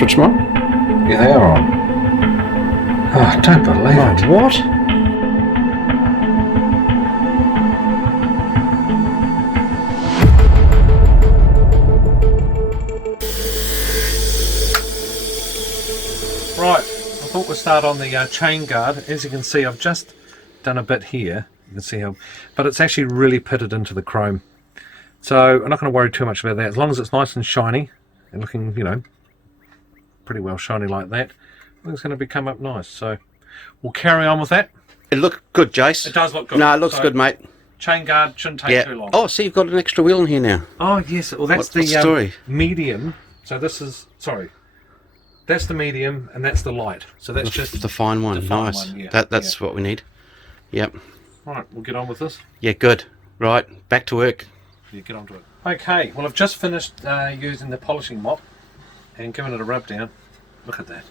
switch them on? Yeah, they are on. Oh, I don't believe it. What? Right, I thought we'd start on the chain guard. As you can see, I've just done a bit here. You can see how, but it's actually really pitted into the chrome. So I'm not going to worry too much about that. As long as it's nice and shiny and looking, you know, pretty well shiny like that, I think it's going to come up nice. So we'll carry on with that. It looks good, Jace. It does look good. No, it looks good, mate. Chain guard shouldn't take too long. Oh, see, you've got an extra wheel in here now. Oh, yes. Well, that's What's the story? Medium. So this is, sorry. That's the medium, and that's the light. So that's just the fine one. The fine Nice. one, yeah. That's what we need. Yep. Right, we'll get on with this. Yeah, good. Right, back to work. Yeah, get onto it. Okay, well, I've just finished using the polishing mop and giving it a rub down. Look at that.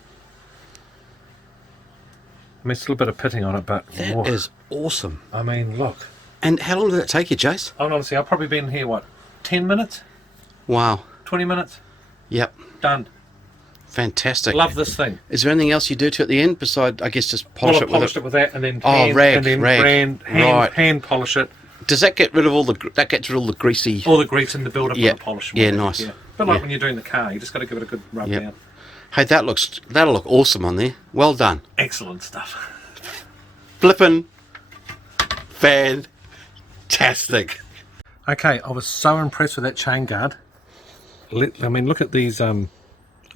I mean, it's still a bit of pitting on it, but That is awesome. I mean, look. And how long did that take you, Jace? Honestly, I've probably been here, what, 10 minutes? Wow. 20 minutes? Yep. Done. Fantastic. Love this thing. Is there anything else you do to it at the end besides, I guess, just polish it with it? Polished it with that, and then hand polish it. Does that get rid of all the greasy? All the grease in the build-up of the polish. Yeah, nice. Yeah. But like when you're doing the car, you just got to give it a good rub down. Hey, that'll look awesome on there. Well done. Excellent stuff. Flippin' fantastic. Okay, I was so impressed with that chain guard. I mean, look at these. Oh,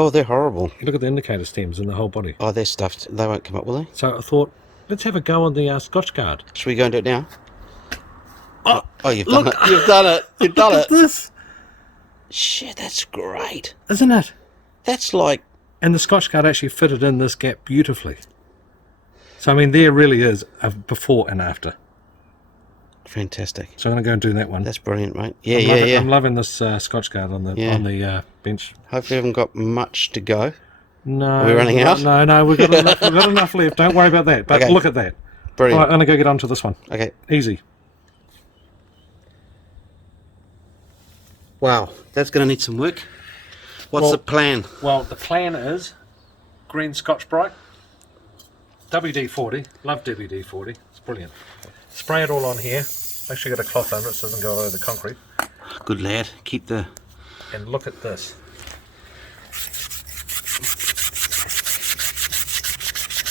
they're horrible. Look at the indicator stems in the whole body. Oh, they're stuffed. They won't come up, will they? So I thought, let's have a go on the Scotch Guard. Should we go and do it now? Oh, you've done it. You've done it. You've done it. This. Shit, that's great. Isn't it? That's like... And the Scotch Guard actually fitted in this gap beautifully. So, I mean, there really is a before and after. Fantastic. So I'm going to go and do that one. That's brilliant, mate. Yeah. I'm loving this Scotch Guard on the bench. Hopefully we haven't got much to go. No. Are we running out? No, we've got enough, we've got enough left. Don't worry about that. But look at that. Brilliant. All right, I'm going to go get onto this one. Okay. Easy. Wow, that's going to need some work. What's the plan? Well, the plan is green Scotch Bright, WD-40. Love WD-40. It's brilliant. Spray it all on here. Make sure you got a cloth under it so it doesn't go all over the concrete. Good lad. Keep the... And look at this.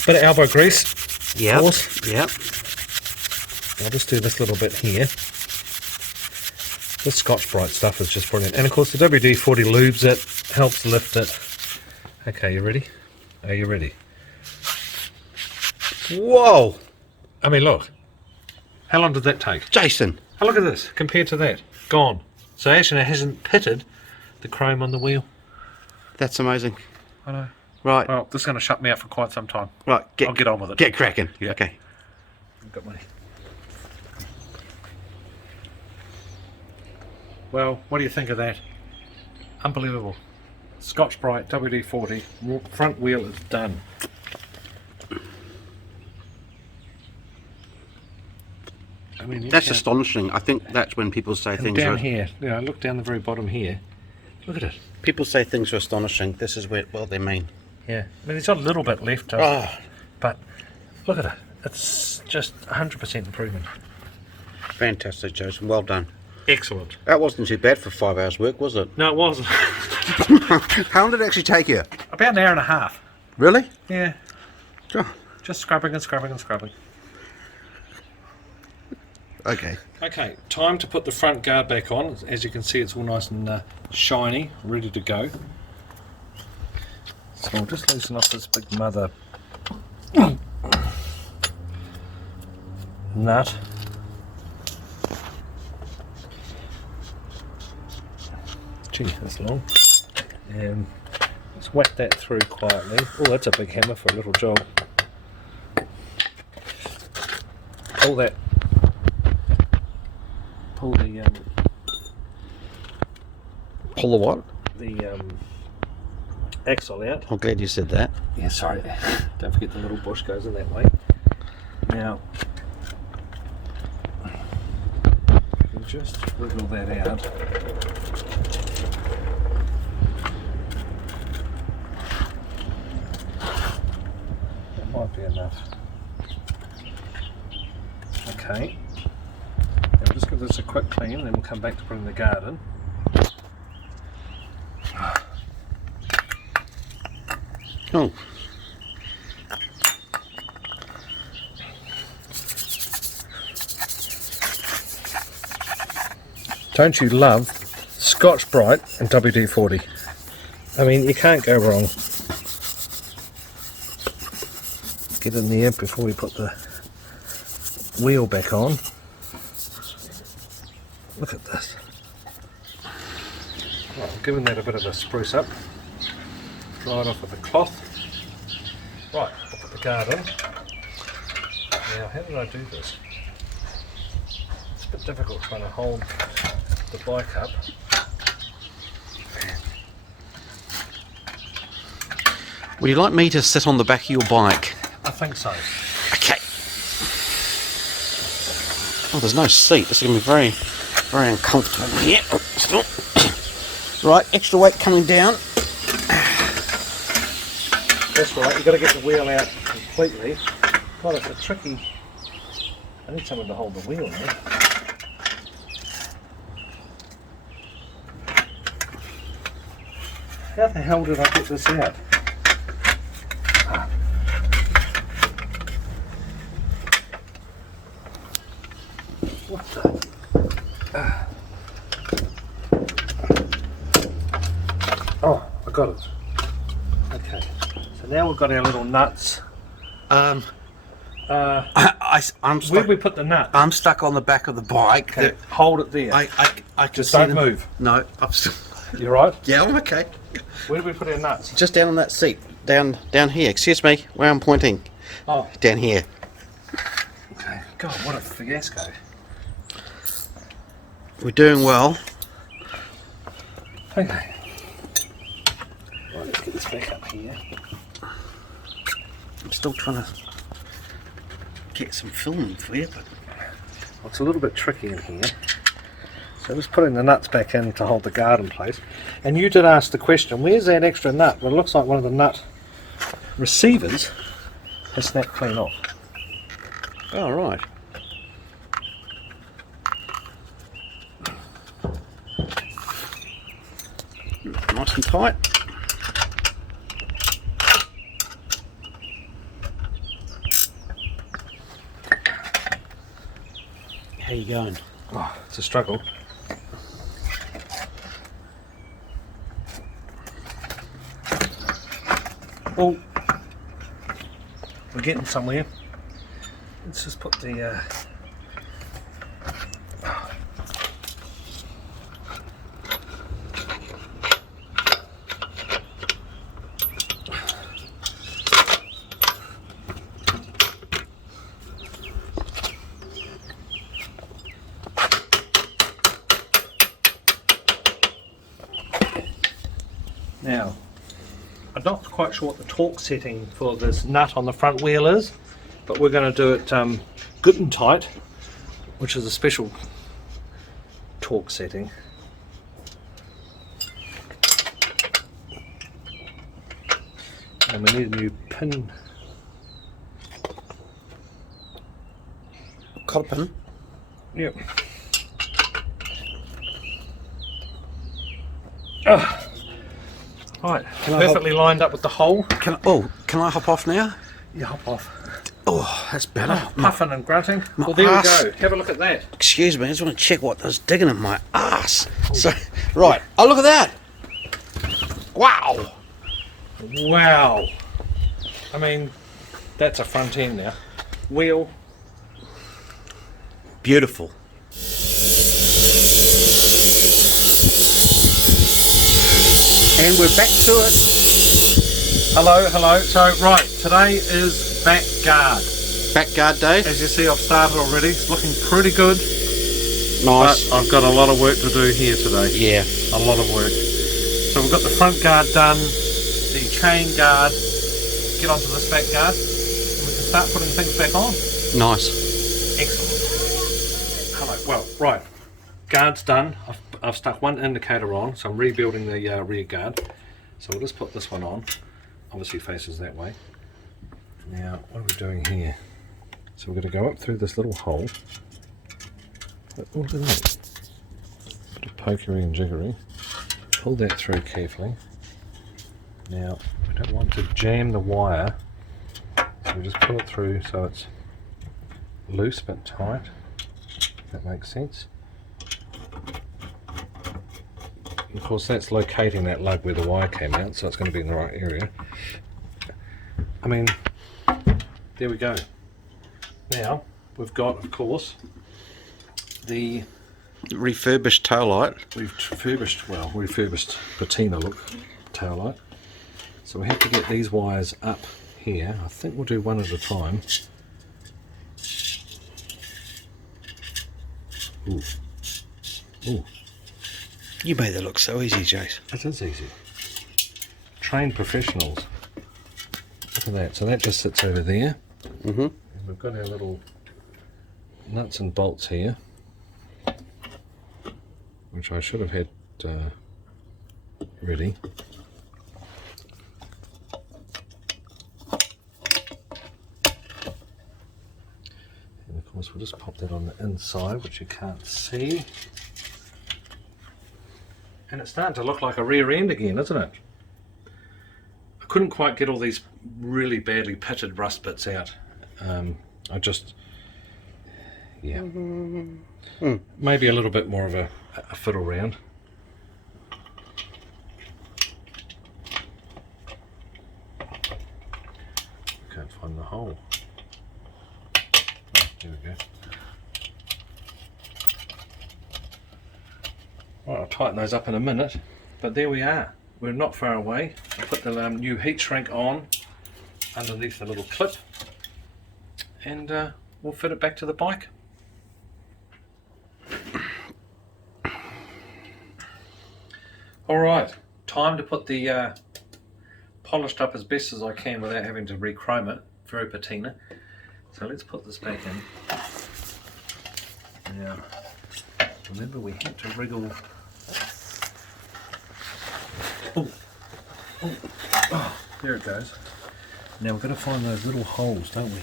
Bit of elbow grease. Yeah. Of course. Yep. I'll just do this little bit here. This Scotch Bright stuff is just brilliant. And of course the WD-40 lubes it, helps lift it. Okay, you ready? Are you ready? Whoa! I mean, look. How long did that take? Jason! Oh, look at this, compared to that. Gone. So actually it hasn't pitted the chrome on the wheel. That's amazing. I know. Right. Well, this is going to shut me up for quite some time. Right, I'll get on with it. Get cracking. Yeah. Okay. I've got money. Well, what do you think of that? Unbelievable. Scotch Bright WD-40 front wheel is done. I mean, that's astonishing. I think that's when people say things down here. Yeah, look down the very bottom here. Look at it. People say things are astonishing. This is what they mean. Yeah. I mean, there's a little bit left, but look at it. It's just 100% improvement. Fantastic, Jason. Well done. Excellent. That wasn't too bad for 5 hours work, was it? No, it wasn't. How long did it actually take you? About an hour and a half. Really? Yeah. Oh. Just scrubbing and scrubbing and scrubbing. Okay. Okay, time to put the front guard back on. As you can see, it's all nice and shiny, ready to go. So we'll just loosen off this big mother nut. Gee, that's long. And let's whack that through quietly. Oh, that's a big hammer for a little job. Pull that. Pull the Pull the what? The axle out. I'm glad you said that. Yeah, sorry. Don't forget the little bush goes in that way. Now, you can just wriggle that out. enough. Okay. Now we'll just give this a quick clean, then we'll come back to put in the guard in. Oh. Don't you love Scotch Guard and WD-40? I mean, you can't go wrong. Get in there before we put the wheel back on. Look at this. Right, I'm giving that a bit of a spruce up. Dry it off with a cloth. Right, I'll put the guard in. Now, how did I do this? It's a bit difficult trying to hold the bike up. Would you like me to sit on the back of your bike? I think so. Okay. Oh, there's no seat. This is going to be very, very uncomfortable here. Oh, stop. Right, extra weight coming down. That's right, you've got to get the wheel out completely. God, it's a tricky... I need someone to hold the wheel now. How the hell did I get this out? What the... Oh, I got it. Okay, so now we've got our little nuts. I'm Where stuck. did we put the nut? I'm stuck on the back of the bike. Okay, hold it there. I can Just see don't them. move. No, I'm still. You right? Yeah, I'm okay. Where did we put our nuts? Just down on that seat. Down here. Excuse me, where I'm pointing. Oh, Down here. okay. God, what a fiasco. We're doing well. Okay. Right, let's get this back up here. I'm still trying to get some filming for you, but Well, it's a little bit tricky in here. So just putting the nuts back in to hold the guard in place. And you did ask the question, where's that extra nut? Well, it looks like one of the nut receivers has snapped clean off. oh right. Nice and tight. How you going? Oh, it's a struggle. Well, we're getting somewhere. Let's just put the now, I'm not quite sure what the torque setting for this nut on the front wheel is, but we're going to do it good and tight, which is a special torque setting. And we need a new pin. Cotter pin. Yep. Ah. Right, perfectly lined up with the hole. Can I hop off now? You hop off. Oh, that's better. Puffing and grunting. my Well, there arse. we go. Have a look at that. Excuse me, I just want to check what I was digging in my ass. So, right. Oh, look at that. Wow. Wow. I mean, that's a front end now. Wheel. Beautiful. And we're back to it. Hello, hello. So, right, today is back guard. Back guard day. As you see, I've started already. It's looking pretty good. Nice. But I've got a lot of work to do here today. Yeah. A lot of work. So we've got the front guard done, the chain guard, get onto this back guard, and we can start putting things back on. Nice. Excellent. Hello. Well, right. Guard's done. I've stuck one indicator on, so I'm rebuilding the rear guard. So we'll just put this one on. Obviously faces that way. Now, what are we doing here? So we're going to go up through this little hole. Oh, look at that. Bit of pokery and jiggery. Pull that through carefully. Now, we don't want to jam the wire, so we just pull it through so it's loose but tight. If that makes sense. Of course, that's locating that lug where the wire came out, so it's going to be in the right area. I mean, there we go. Now, we've got, of course, the refurbished tail light. Refurbished patina look tail light. So we have to get these wires up here. I think we'll do one at a time. Ooh. Ooh. You made that look so easy, Jace. It is easy. Trained professionals. Look at that. So that just sits over there. Mm-hmm. And we've got our little nuts and bolts here, which I should have had ready. And of course we'll just pop that on the inside, which you can't see. And it's starting to look like a rear end again, isn't it? I couldn't quite get all these really badly pitted rust bits out. I just, yeah, maybe a little bit more of a fiddle round. Can't find the hole. Oh, there we go. Right, I'll tighten those up in a minute, but there we are. We're not far away. I put the new heat shrink on underneath the little clip, and we'll fit it back to the bike. Alright, time to put the polished up as best as I can without having to re-chrome it, very patina. So let's put this back in. Now, remember we had to wriggle. Oh, there it goes. Now we've got to find those little holes, don't we?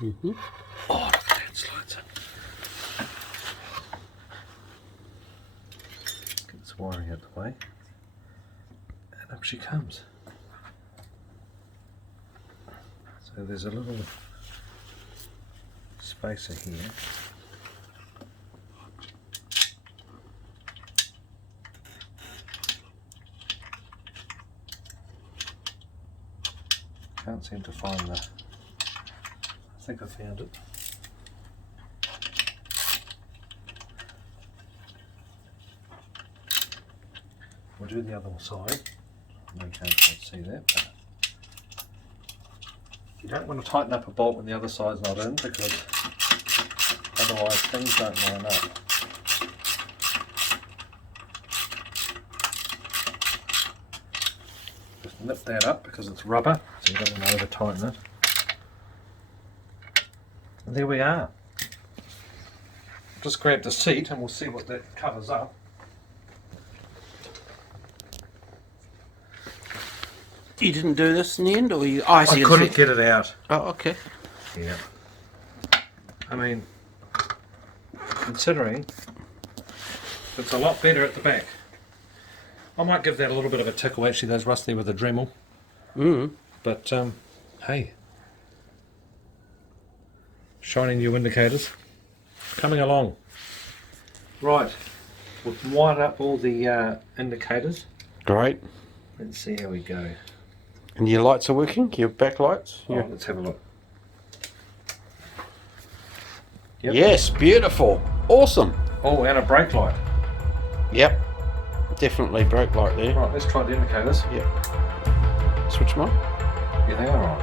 Mm-hmm. Oh, look at that, slides in. Get this wiring out the way. And up she comes. So there's a little spacer here. Can't seem to find the... I think I found it. We'll do the other side. No, you can't quite see that, but you don't want to tighten up a bolt when the other side's not in, because otherwise things don't line up. Just nip that up because it's rubber, so you don't want to over tighten it. And there we are. Just grab the seat and we'll see what that covers up. You didn't do this in the end, or you? Oh, I see. I couldn't get it out. Oh, okay. Yeah. I mean, considering it's a lot better at the back. I might give that a little bit of a tickle, actually, those rusty with a Dremel. But, hey. Shiny new indicators. Coming along. Right. We've wired up all the indicators. Great. Let's see how we go. And your lights are working? Your back lights? Oh, let's have a look. Yep. Yes, beautiful. Awesome. Oh, and a brake light. Yep. Definitely brake light there. Right, let's try the indicators. Yep. Switch them on. Yeah, they are on.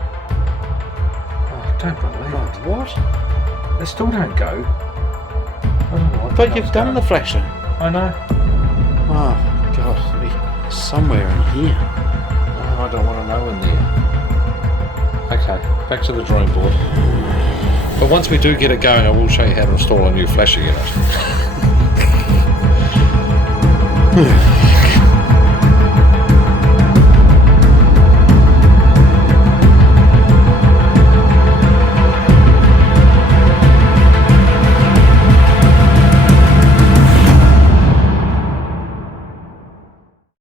Oh, don't believe it. What? They still don't go. I don't know what But you've done the flasher. I know. Oh, God. It'll be somewhere in here. Oh, I don't want to know in there. Okay, back to the drawing board. But once we do get it going, I will show you how to install a new flasher unit.